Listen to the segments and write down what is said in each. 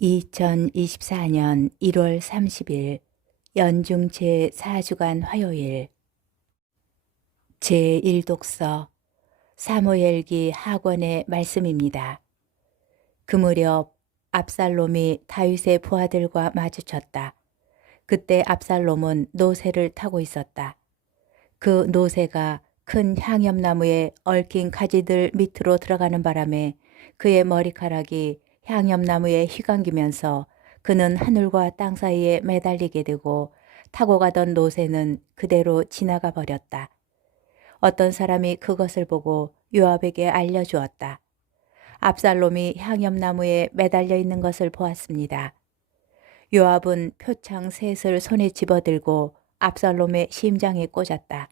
2024년 1월 30일 연중 제4주간 화요일 제1독서 사무엘기 하권의 말씀입니다. 그 무렵 압살롬이 다윗의 부하들과 마주쳤다. 그때 압살롬은 노새를 타고 있었다. 그 노새가 큰 향엽나무에 얽힌 가지들 밑으로 들어가는 바람에 그의 머리카락이 향엽나무에 휘감기면서 그는 하늘과 땅 사이에 매달리게 되고 타고 가던 노새는 그대로 지나가 버렸다. 어떤 사람이 그것을 보고 요압에게 알려주었다. 압살롬이 향엽나무에 매달려 있는 것을 보았습니다. 요압은 표창 셋을 손에 집어들고 압살롬의 심장에 꽂았다.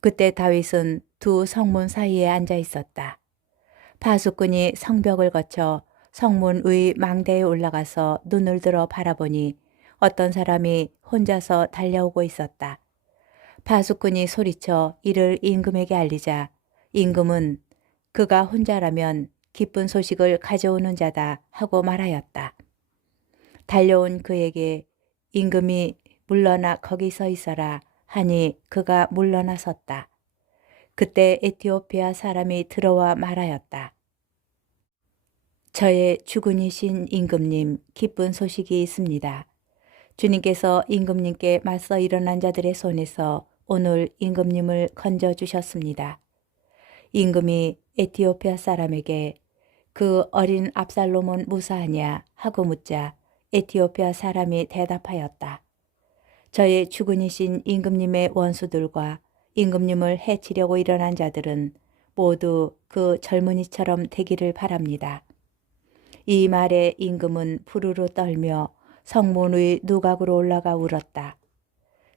그때 다윗은 두 성문 사이에 앉아 있었다. 파수꾼이 성벽을 거쳐 성문 의 망대에 올라가서 눈을 들어 바라보니 어떤 사람이 혼자서 달려오고 있었다. 파수꾼이 소리쳐 이를 임금에게 알리자 임금은 그가 혼자라면 기쁜 소식을 가져오는 자다 하고 말하였다. 달려온 그에게 임금이 물러나 거기 서 있어라 하니 그가 물러나 섰다. 그때 에티오피아 사람이 들어와 말하였다. 저의 주군이신 임금님, 기쁜 소식이 있습니다. 주님께서 임금님께 맞서 일어난 자들의 손에서 오늘 임금님을 건져주셨습니다. 임금이 에티오피아 사람에게 그 어린 압살롬은 무사하냐 하고 묻자 에티오피아 사람이 대답하였다. 저의 주군이신 임금님의 원수들과 임금님을 해치려고 일어난 자들은 모두 그 젊은이처럼 되기를 바랍니다. 이 말에 임금은 부르르 떨며 성문의 누각으로 올라가 울었다.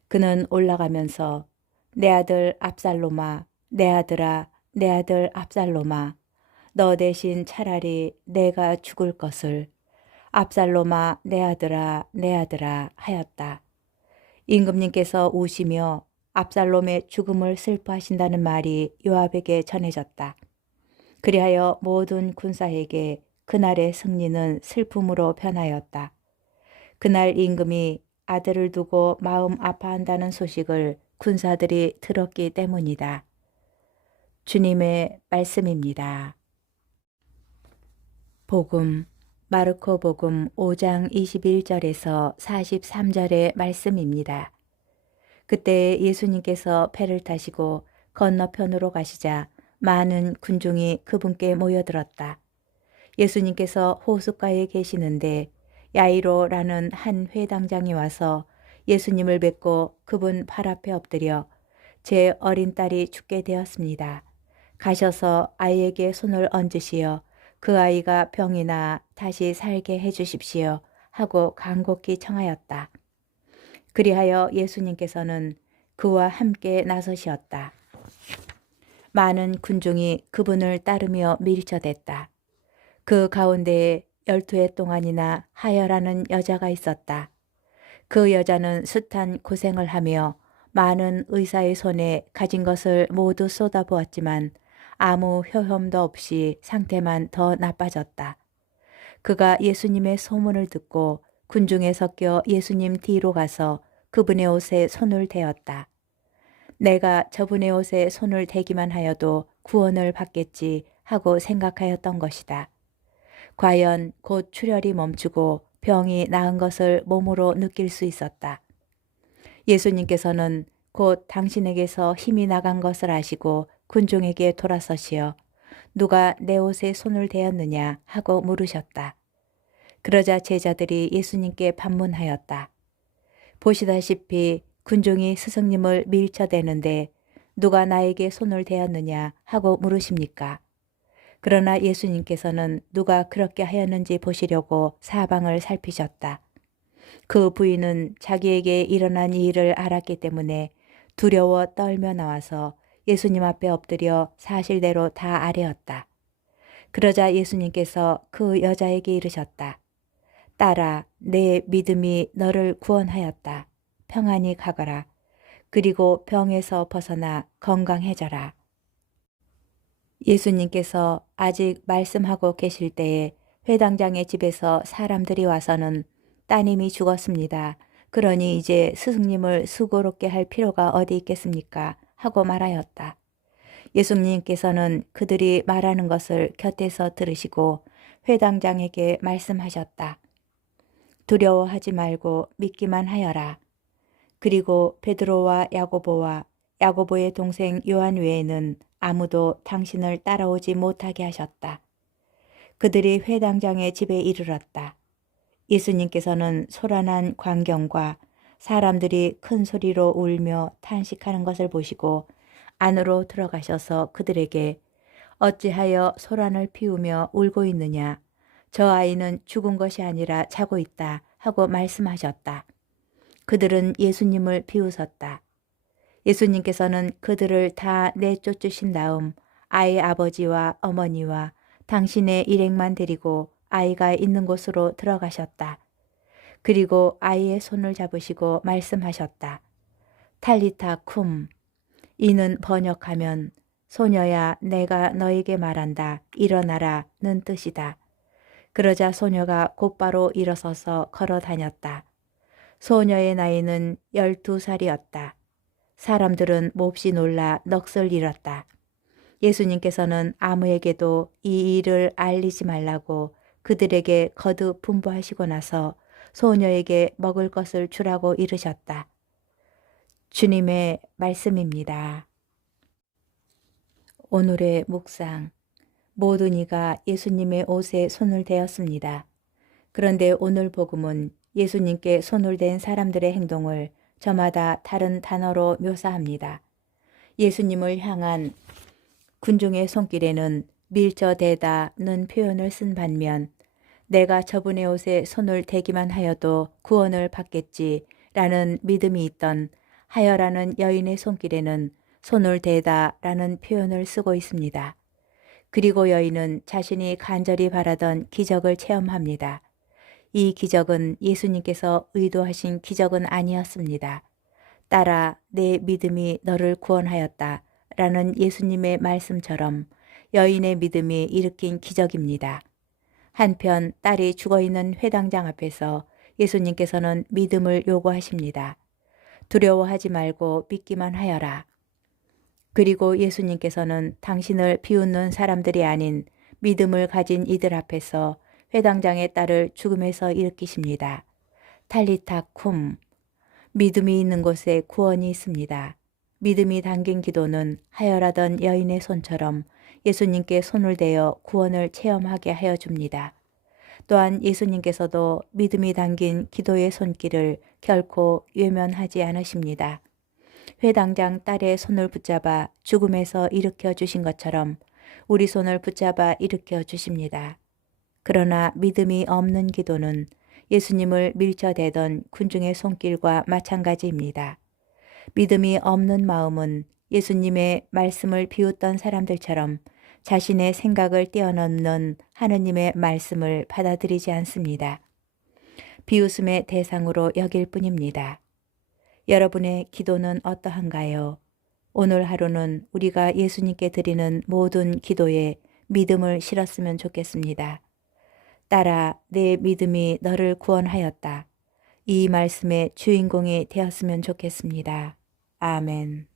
그는 올라가면서 내 아들 압살롬아, 내 아들아, 내 아들 압살롬아, 너 대신 차라리 내가 죽을 것을 압살롬아, 내 아들아, 내 아들아 하였다. 임금님께서 우시며 압살롬의 죽음을 슬퍼하신다는 말이 요압에게 전해졌다. 그리하여 모든 군사에게 그날의 승리는 슬픔으로 변하였다. 그날 임금이 아들을 두고 마음 아파한다는 소식을 군사들이 들었기 때문이다. 주님의 말씀입니다. 복음 마르코 복음 5장 21절에서 43절의 말씀입니다. 그때 예수님께서 배를 타시고 건너편으로 가시자 많은 군중이 그분께 모여들었다. 예수님께서 호숫가에 계시는데 야이로라는 한 회당장이 와서 예수님을 뵙고 그분 발 앞에 엎드려 제 어린 딸이 죽게 되었습니다. 가셔서 아이에게 손을 얹으시어 그 아이가 병이 나 다시 살게 해주십시오 하고 간곡히 청하였다. 그리하여 예수님께서는 그와 함께 나서시었다. 많은 군중이 그분을 따르며 밀쳐댔다. 그 가운데에 12해 동안이나 하여라는 여자가 있었다. 그 여자는 숱한 고생을 하며 많은 의사의 손에 가진 것을 모두 쏟아부었지만 아무 효험도 없이 상태만 더 나빠졌다. 그가 예수님의 소문을 듣고 군중에 섞여 예수님 뒤로 가서 그분의 옷에 손을 대었다. 내가 저분의 옷에 손을 대기만 하여도 구원을 받겠지 하고 생각하였던 것이다. 과연 곧 출혈이 멈추고 병이 나은 것을 몸으로 느낄 수 있었다. 예수님께서는 곧 당신에게서 힘이 나간 것을 아시고 군중에게 돌아서시어 누가 내 옷에 손을 대었느냐 하고 물으셨다. 그러자 제자들이 예수님께 반문하였다. 보시다시피 군중이 스승님을 밀쳐대는데 누가 나에게 손을 대었느냐 하고 물으십니까? 그러나 예수님께서는 누가 그렇게 하였는지 보시려고 사방을 살피셨다. 그 부인은 자기에게 일어난 이 일을 알았기 때문에 두려워 떨며 나와서 예수님 앞에 엎드려 사실대로 다 아뢰었다. 그러자 예수님께서 그 여자에게 이르셨다. 딸아, 내 믿음이 너를 구원하였다. 평안히 가거라. 그리고 병에서 벗어나 건강해져라. 예수님께서 아직 말씀하고 계실 때에 회당장의 집에서 사람들이 와서는 따님이 죽었습니다. 그러니 이제 스승님을 수고롭게 할 필요가 어디 있겠습니까? 하고 말하였다. 예수님께서는 그들이 말하는 것을 곁에서 들으시고 회당장에게 말씀하셨다. 두려워하지 말고 믿기만 하여라. 그리고 베드로와 야고보와 야고보의 동생 요한 외에는 아무도 당신을 따라오지 못하게 하셨다. 그들이 회당장의 집에 이르렀다. 예수님께서는 소란한 광경과 사람들이 큰 소리로 울며 탄식하는 것을 보시고 안으로 들어가셔서 그들에게 어찌하여 소란을 피우며 울고 있느냐? 저 아이는 죽은 것이 아니라 자고 있다 하고 말씀하셨다. 그들은 예수님을 비웃었다. 예수님께서는 그들을 다 내쫓으신 다음 아이의 아버지와 어머니와 당신의 일행만 데리고 아이가 있는 곳으로 들어가셨다. 그리고 아이의 손을 잡으시고 말씀하셨다. 탈리타 쿰. 이는 번역하면 소녀야 내가 너에게 말한다. 일어나라는 뜻이다. 그러자 소녀가 곧바로 일어서서 걸어 다녔다. 소녀의 나이는 12살이었다. 사람들은 몹시 놀라 넋을 잃었다. 예수님께서는 아무에게도 이 일을 알리지 말라고 그들에게 거듭 분부하시고 나서 소녀에게 먹을 것을 주라고 이르셨다. 주님의 말씀입니다. 오늘의 묵상. 모든 이가 예수님의 옷에 손을 대었습니다. 그런데 오늘 복음은 예수님께 손을 댄 사람들의 행동을 저마다 다른 단어로 묘사합니다. 예수님을 향한 군중의 손길에는 밀저대다는 표현을 쓴 반면 내가 저분의 옷에 손을 대기만 하여도 구원을 받겠지라는 믿음이 있던 하여라는 여인의 손길에는 손을 대다라는 표현을 쓰고 있습니다. 그리고 여인은 자신이 간절히 바라던 기적을 체험합니다. 이 기적은 예수님께서 의도하신 기적은 아니었습니다. 딸아, 내 믿음이 너를 구원하였다 라는 예수님의 말씀처럼 여인의 믿음이 일으킨 기적입니다. 한편 딸이 죽어있는 회당장 앞에서 예수님께서는 믿음을 요구하십니다. 두려워하지 말고 믿기만 하여라. 그리고 예수님께서는 당신을 비웃는 사람들이 아닌 믿음을 가진 이들 앞에서 회당장의 딸을 죽음에서 일으키십니다. 탈리타 쿰. 믿음이 있는 곳에 구원이 있습니다. 믿음이 담긴 기도는 하여라던 여인의 손처럼 예수님께 손을 대어 구원을 체험하게 하여 줍니다. 또한 예수님께서도 믿음이 담긴 기도의 손길을 결코 외면하지 않으십니다. 회당장 딸의 손을 붙잡아 죽음에서 일으켜 주신 것처럼 우리 손을 붙잡아 일으켜 주십니다. 그러나 믿음이 없는 기도는 예수님을 밀쳐대던 군중의 손길과 마찬가지입니다. 믿음이 없는 마음은 예수님의 말씀을 비웃던 사람들처럼 자신의 생각을 뛰어넘는 하느님의 말씀을 받아들이지 않습니다. 비웃음의 대상으로 여길 뿐입니다. 여러분의 기도는 어떠한가요? 오늘 하루는 우리가 예수님께 드리는 모든 기도에 믿음을 실었으면 좋겠습니다. 딸아, 내 믿음이 너를 구원하였다. 이 말씀의 주인공이 되었으면 좋겠습니다. 아멘.